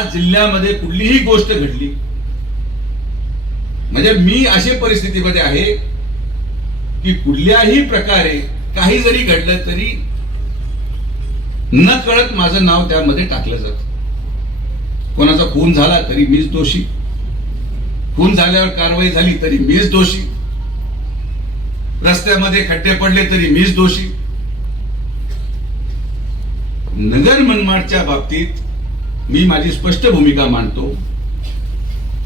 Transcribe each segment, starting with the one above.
आज जिल्ह्यामध्ये कुठलीही गोष्ट घडली म्हणजे मी अशी परिस्थितीमध्ये आहे की कुठल्याही प्रकारे काही जरी घडलं तरी न कळत माझं नाव त्यामध्ये टाकलं जातं. कोणाचा खून झाला तरी मीच दोषी, खून झाल्यावर कारवाई झाली तरी मीच दोषी, रस्त्यामध्ये खड्डे पडले तरी मीच दोषी. नगर मनमाडच्या बाबतीत मी माझी स्पष्ट भूमिका मांडतो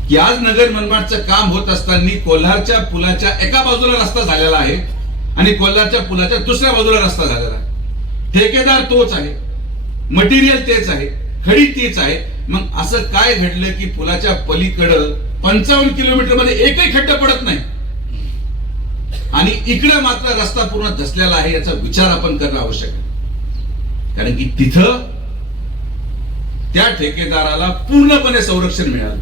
की आज नगर मनमाडचं काम होत असताना कोल्हारच्या पुलाच्या एका बाजूला रस्ता झालेला आहे आणि कोल्हारच्या पुलाच्या दुसऱ्या बाजूला रस्ता झालेला आहे. ठेकेदार तोच आहे, मटेरियल तेच आहे, खडी तीच आहे. मग असं काय घडलं की पुलाच्या पलीकडं 55 किलोमीटर मध्ये एकही खड्डा पडत नाही आणि इकडे मात्र रस्ता पूर्ण धसलेला आहे. याचा विचार आपण करणं आवश्यक आहे. कारण की तिथं त्या ठेकेदाराला पूर्णपणे संरक्षण मिळालं.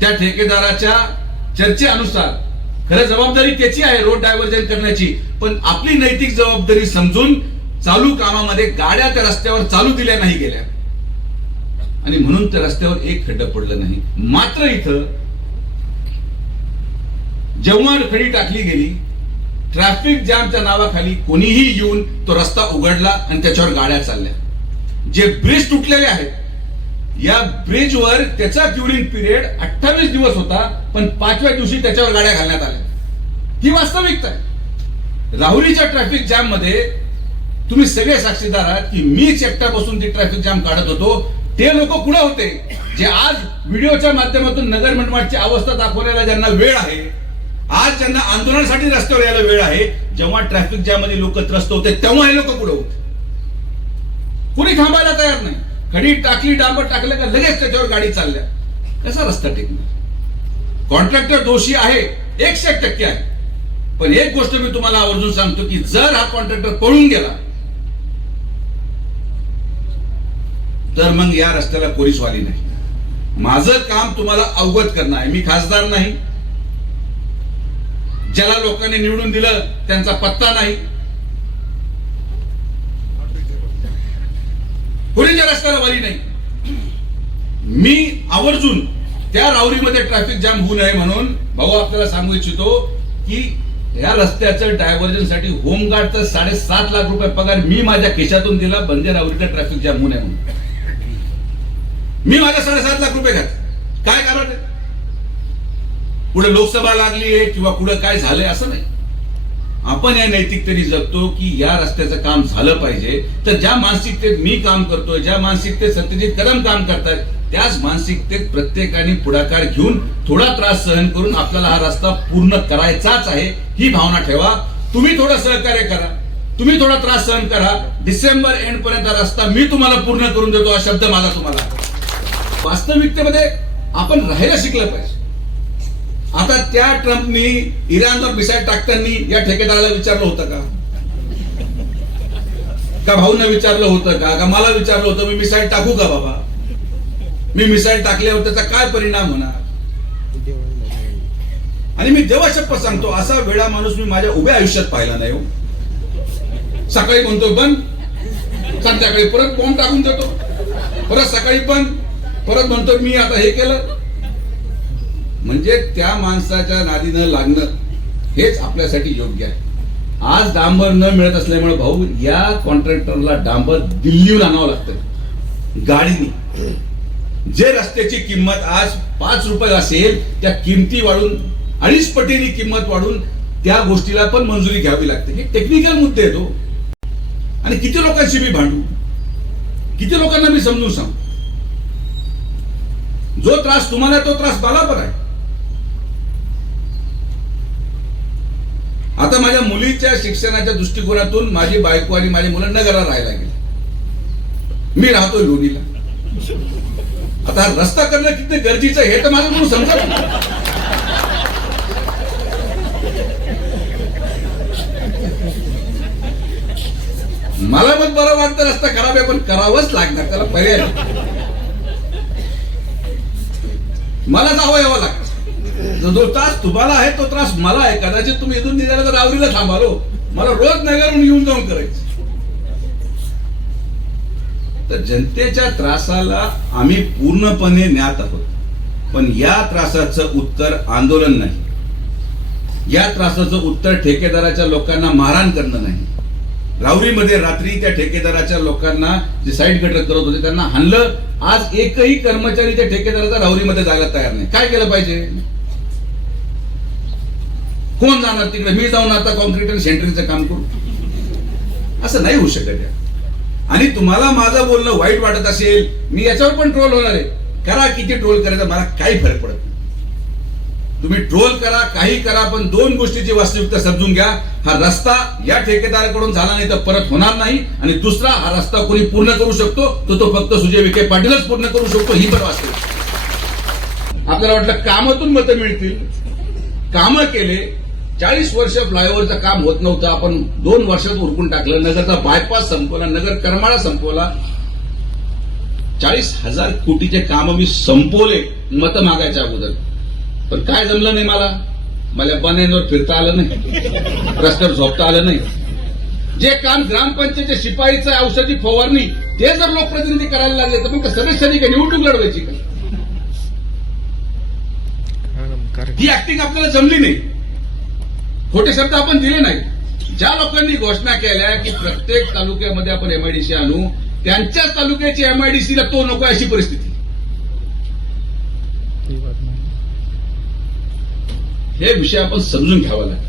त्या ठेकेदाराच्या चर्चेनुसार खरं जबाबदारी त्याची आहे रोड डायव्हर्जन करण्याची, पण आपली नैतिक जबाबदारी समजून चालू कामामध्ये गाड्या त्या रस्त्यावर चालू दिल्या नाही गेल्या आणि म्हणून त्या रस्त्यावर एक खड्डा पडलं नाही. मात्र इथं जेव्हा खडी टाकली गेली, ट्रॅफिक जॅमच्या नावाखाली कोणीही येऊन तो रस्ता उघडला आणि त्याच्यावर गाड्या चालल्या. जे ब्रिज तुटलेले आहेत या ब्रिजवर त्याचा क्युरिंग पिरियड 28 दिवस होता, पण 5व्या दिवशी त्याच्यावर गाड्या घालण्यात आल्या. ही वास्तविकता आहे. राहुरीच्या ट्रॅफिक जॅम मध्ये तुम्ही सगळे साक्षीदार आहात की मीच एकटा बसून ती ट्रॅफिक जॅम काढत होतो. ते लोक कुठे होते जे आज व्हिडिओच्या माध्यमातून नगर मनमाडची अवस्था दाखवण्याला ज्यांना वेळ आहे, आज ज्यांना आंदोलनासाठी रस्त्यावर यायला वेळ आहे, जेव्हा ट्रॅफिक जॅम मध्ये लोक त्रस्त होते तेव्हा हे लोक कुठे होते? कुणी थांबायला तयार नाही. खडी टाकली, डांबर टाकलं का लगेच त्याच्यावर गाडी चालल्या. कसा रस्ता टिकणार? कॉन्ट्रॅक्टर दोषी आहे 100% आहे. पण एक गोष्ट मी तुम्हाला आवर्जून सांगतो की जर हा कॉन्ट्रॅक्टर पळून गेला तर मग या रस्त्याला पोलीस वाली नाही. माझं काम तुम्हाला अवगत करणं आहे. मी खासदार नाही, ज्याला लोकांनी निवडून दिलं त्यांचा पत्ता नाही, कोणीच्या रस्त्याला वाली नाही. मी आवर्जून त्या राहुरीमध्ये ट्रॅफिक जाम होऊ नये म्हणून भाऊ आपल्याला सांगू इच्छितो की या रस्त्याचं डायव्हर्जन साठी होमगार्डचा 7.5 लाख रुपये पगार मी माझ्या खिशातून दिला. बंदे राहुरीचा ट्रॅफिक जाम होऊ नये म्हणून मी माझ्या 7.5 लाख रुपये घात. काय कारण आहे? पुढे लोकसभा लागली आहे किंवा पुढे काय झालंय असं नाही. आपण या नैतिकतेने जगतो की या रस्त्याचं काम झालं पाहिजे. तर ज्या मानसिकतेत मी काम करतोय, ज्या मानसिकतेत सत्यजित कदम काम करतात, त्याच मानसिकतेत प्रत्येकाने पुढाकार घेऊन थोडा त्रास सहन करून आपल्याला हा रस्ता पूर्ण करायचाच आहे ही भावना ठेवा. तुम्ही थोडं सहकार्य करा, तुम्ही थोडा त्रास सहन करा. डिसेंबर एंड पर्यंत हा रस्ता मी तुम्हाला पूर्ण करून देतो हा शब्द माझा तुम्हाला. वास्तविकतेमध्ये आपण राहायला शिकलं पाहिजे. आता त्या ट्रम्पनी इराणवर मिसाईल टाकताना या ठेकेदाराला विचारलं होतं का भाऊंना विचारलं होतं का मला विचारलं होतं मी मिसाईल टाकू का बाबा? मी मिसाईल टाकल्यावर त्याचा काय परिणाम होणार? आणि मी देवा शपथ सांगतो असा वेळा माणूस मी माझ्या उभ्या आयुष्यात पाहिला नाही. सकाळी म्हणतो बंद, संध्याकाळी परत बॉम्ब टाकून देतो, परत सकाळी पण परत म्हणतो मी आता हे केलं. म्हणजे त्या माणसाच्या नादी न लागणं हेच आपल्यासाठी योग्य आहे. आज डांबर न मिळत असल्यामुळे भाऊ या कॉन्ट्रॅक्टरला डांबर दिल्लीहून आणावं लागतं गाडीने. जे रस्त्याची किंमत आज 5 रुपये असेल त्या किमती वाढून 2.5 पटीने किंमत वाढून त्या गोष्टीला पण मंजुरी घ्यावी लागते. हे टेक्निकल मुद्दे आहेत. आणि किती लोकांशी मी भांडू, किती लोकांना मी समजून सांगू. जो त्रास तुम्हाला तो त्रास मला पण आहे. आता माझ्या मुलीच्या शिक्षणाच्या दृष्टिकोनातून माझी बायको आणि माझी मुलं नगराला राहायला गेली. मी राहतोय लोणीला. आता रस्ता करणं किती गरजेचं हे तर माझं म्हणून समजत नाही. मला पण बरं वाटतं रस्ता खराब आहे पण करावंच लागणार, त्याला पर्याय नाही. मला जावं यावं लागतं. जो त्रास तुम्हाला आहे तो त्रास मला आहे. कदाचित तुम्ही इथून निघाला तर राहुरीला थांबालो, मला रोज नगरहून येऊन जाऊन करायचं. तर जनतेच्या त्रासाला आम्ही पूर्णपणे ज्ञात आहोत, पण या त्रासाचं उत्तर आंदोलन नाही, या त्रासाचं उत्तर ठेकेदाराच्या लोकांना मारहाण करणं नाही. राहुरीमध्ये रात्री त्या ठेकेदाराच्या लोकांना जे साईड गटर करत होते त्यांना हाणलं. आज एकही कर्मचारी त्या ठेकेदाराचा राहुरीमध्ये जायला तयार नाही. काय केलं पाहिजे? कोण जाणार तिकडे? मी जाऊन आता कॉन्क्रीट आणि सेंटरिंगचं काम करू? असं नाही होऊ शकत. आणि तुम्हाला माझं बोलणं वाईट वाटत असेल, मी याच्यावर पण ट्रोल होणार आहे. करा, किती ट्रोल करायचा मला काही फरक पडत नाही. तुम्ही ट्रोल करा, काही करा, पण दोन गोष्टीची वास्तविकता समजून घ्या. हा रस्ता या ठेकेदाराकडून झाला नाही तर परत होणार नाही. आणि दुसरा, हा रस्ता कोणी पूर्ण करू शकतो तो फक्त सुजय विखे पाटीलच पूर्ण करू शकतो, ही पण वास्तविक. आपल्याला वाटलं कामातून मतं मिळतील, कामं केले. 40 वर्ष फ्लायओव्हरचं काम होत नव्हतं, आपण 2 वर्षात उरकून टाकलं. नगरचा बायपास संपवला, नगर करमाळा संपवला. 40,000 कोटीचे काम मी संपवले मतं मागायच्या अगोदर. पण काय जमलं नाही मला बनेनवर फिरता आलं नाही, रस्त्यावर झोपता आलं नाही. जे काम ग्रामपंचायतच्या शिपाईचं औषधी फवारणी ते जर लोकप्रतिनिधी करायला लागले तर मग सदस्यांनी काही निवडणूक लढवायची का? ही ऍक्टिंग आपल्याला जमली नाही. खोटे शब्द आपण दिले नाही. ज्या लोकांनी घोषणा केल्या की प्रत्येक तालुक्यामध्ये आपण एमआयडीसी आणू, त्यांच्याच तालुक्याची एमआयडीसीला तो नको अशी परिस्थिती. हे विषय आपण समजून घ्यावा लागेल.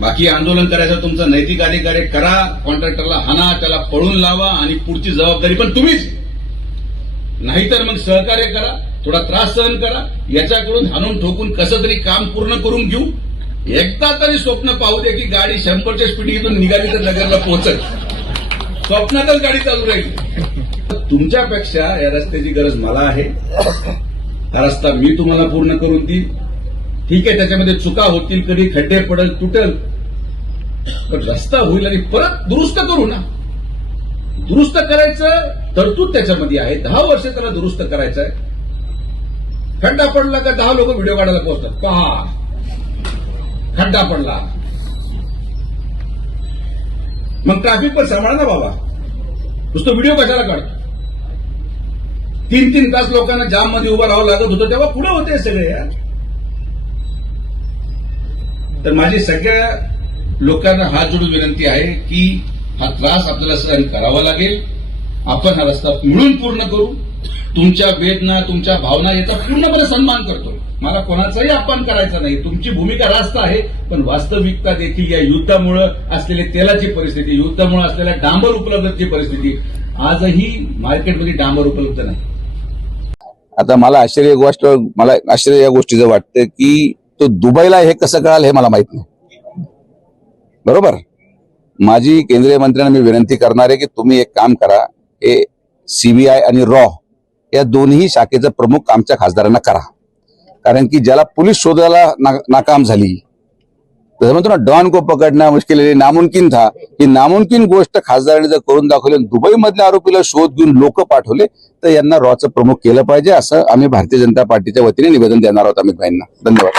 बाकी आंदोलन करायचं तुमचा नैतिक अधिकार आहे, करा. कॉन्ट्रॅक्टरला हाना, त्याला पळून लावा आणि पुढची जबाबदारी पण तुम्हीच. नाहीतर मग सहकार्य करा, थोडा त्रास सहन करा, याच्याकडून हाणून ठोकून कसं तरी काम पूर्ण करून घेऊ. एकदा तरी स्वप्न पाहू दे की गाडी 100च्या स्पीडीतून निघाली तर नगरला पोहोचल. स्वप्नातच गाडी चालू राहील. तुमच्यापेक्षा या रस्त्याची गरज मला आहे. हा रस्ता मी तुम्हाला पूर्ण करून देईल. ठीक आहे, त्याच्यामध्ये चुका होतील, कधी खड्डे पडल, तुटल, पण रस्ता होईल आणि परत दुरुस्त करू ना. दुरुस्त करायचं तरतूद त्याच्यामध्ये आहे. 10 वर्ष त्याला दुरुस्त करायचं आहे. खड्डा पडला का 10 लोक व्हिडिओ काढायला पोहोचतात, पहा खड्डा पडला. मग ट्रॅफिक पण सांभाळा ना बाबा, नुसतं व्हिडिओ कशाला काढतो? 3-3 तास लोकांना जाम मध्ये उभं राहावं लागत होतं, तेव्हा पुढे होते सगळे यार. तर माझी सगळ्या लोकांना हात जोडून विनंती आहे की हा त्रास आपल्याला सहन करावा लागेल. आपण हा रस्ता मिळून पूर्ण करू. तुमच्या वेदना, तुमच्या भावना याचा पूर्णपणे सन्मान करतो. मला कोणाचाही अपमान करायचा नाही. तुमची भूमिका रास्त आहे, पण वास्तविकता देखील या युद्धामुळे असलेली तेलाची परिस्थिती, युद्धामुळे असलेल्या डांबर उपलब्धतेची परिस्थिती, आजही मार्केटमध्ये डांबर उपलब्ध नाही. आता मला आश्चर्य या गोष्टीचं वाटतं की तो दुबईला हे कसं कळाल हे मला माहित नाही. बरोबर, माझी केंद्रीय मंत्र्यांना मी विनंती करणार आहे की तुम्ही एक काम करा, हे सीबीआय आणि रॉ या दोन्ही शाखेचं प्रमुख आमच्या खासदारांना करा. कारण की ज्याला पोलीस शोधायला नाकाम झाली, तर म्हणतो ना डॉन को पकडणं मुश्किल है, नामुमकिन था. ही नामुमकिन गोष्ट खासदारांनी जर करून दाखवली, दुबई मधल्या आरोपीला शोध घेऊन लोक पाठवले, तर यांना रॉचं प्रमुख केलं पाहिजे, असं आम्ही भारतीय जनता पार्टीच्या वतीने निवेदन देणार आहोत अमित भाईंना. धन्यवाद.